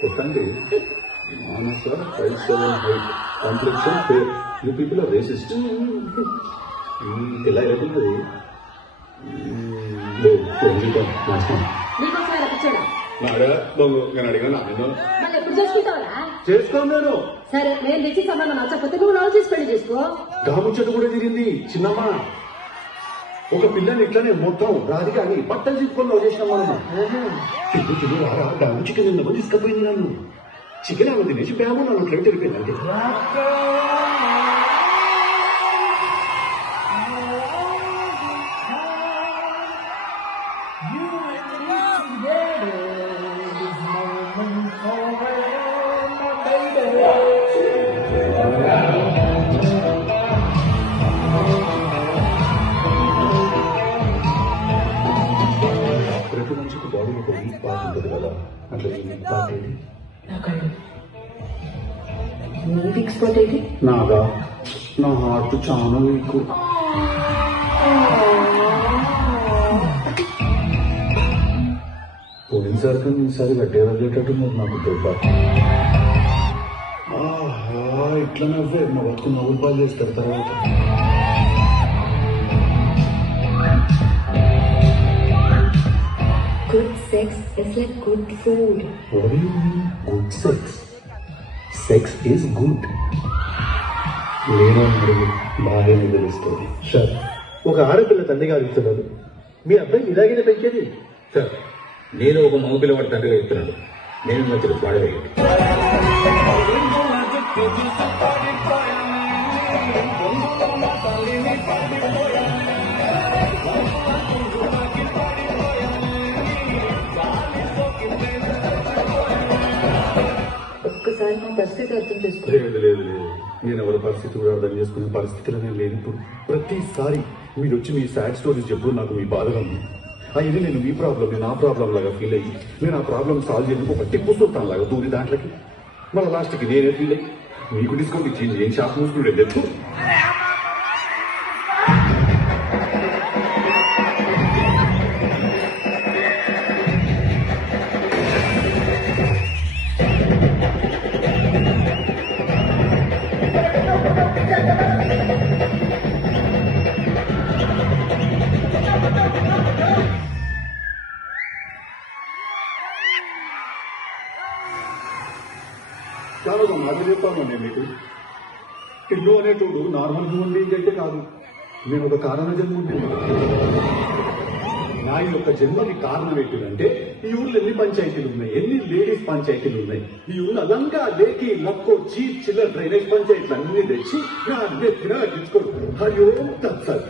చెప్పండి మానస 5'7" height, complexion fair. You people are racist. ఇలా అవుతున్నది చేసుకోను నేను. సరే నేను తెచ్చి సంబంధం నచ్చకపోతే నువ్వు లవ్ చేసి పెళ్లి చేసుకో. గాముచ్చట కూడా తిరిగింది చిన్నమ్మ. ఒక పిల్లని ఇట్లానే మొత్తం రాది కానీ బట్టలు చిక్కుకొని లవ్ చేసినాం మనం. తిరుగు రారా గాము చికెన్ తిందామని తీసుకుపోయింది నన్ను. చికెన్ ఏమో తినేసి బ్యాము నన్ను ఫ్లైట్ వెళ్ళిపోయిందంటే ప్రతి మనిషికి బాడీ ఒక వీక్ పార్ట్ ఉంటుంది కదా, అట్లా ఈ వీక్ పార్ట్ ఏంటి? నీ వీక్ స్పాట్ ఏంటి? నాగా నా హార్ట్ చాలా వీక్. పోయినసారి కానీ ఈసారి గట్టిగా వెళ్ళేటట్టున్నారు నాకు దెబ్బ. ఇట్లా నవ్వే నా బతుకు నవ్వులు పాలు చేస్తారు తర్వాత. Good sex is like good food. What do you mean? Good sex? Sex is good. లేనప్పుడు బాగానే తెలుస్తుంది. సార్, ఒక ఆడపిల్ల తండ్రిగా ఇస్తున్నాడు, మీ అబ్బాయి ఇలాగనే పెంచేది. సార్, నేను ఒక మగ పిల్లవాడి తండ్రిగా ఇస్తున్నాను. నేను మధ్యలో పాడవేయండి. ఒక్కసారి నా పరిస్థితి అర్థం చేసుకో. లేదు లేదు లేదు, నేను ఎవరి పరిస్థితి కూడా అర్థం చేసుకునే పరిస్థితిలో నేను లేదు ఇప్పుడు. ప్రతిసారి మీరు వచ్చి మీ సాడ్ స్టోరీస్ చెప్పుడు నాకు మీ బాధగా ఉంది. ఇది నేను మీ ప్రాబ్లం, నేను ఆ ప్రాబ్లం లాగా ఫీల్ అయ్యి నేను ఆ ప్రాబ్లం సాల్వ్ చేయడానికి ఒక టిప్పు చూస్తాను లాగా దూరి దాంట్లోకి మళ్ళీ లాస్ట్కి నేనే ఫీల్ అయ్యి మీకు డిస్కౌంట్ ఇచ్చేది ఏం షాప్ మూసుకుంటే ఎత్తు. చాలా ఒక మాట చెప్పాను నేను మీకు. ఇల్లు అనేటోడు నార్మల్ హ్యూమన్ బీయింగ్ అయితే కాదు, నేను ఒక కారణ జన్మ ఉంటుంది. నా యొక్క జన్మకి కారణం ఏంటంటే ఈ ఊళ్ళో ఎన్ని పంచాయతీలు ఉన్నాయి, ఎన్ని లేడీస్ పంచాయతీలు ఉన్నాయి. ఈ ఊళ్ళో లంగా లేకి లక్కో చీప్ చిల్లర డ్రైనేజ్ పంచాయతీలు అన్ని తెచ్చి నా నెత్తిన తెచ్చుకోడు. అయ్యో తత్సత్.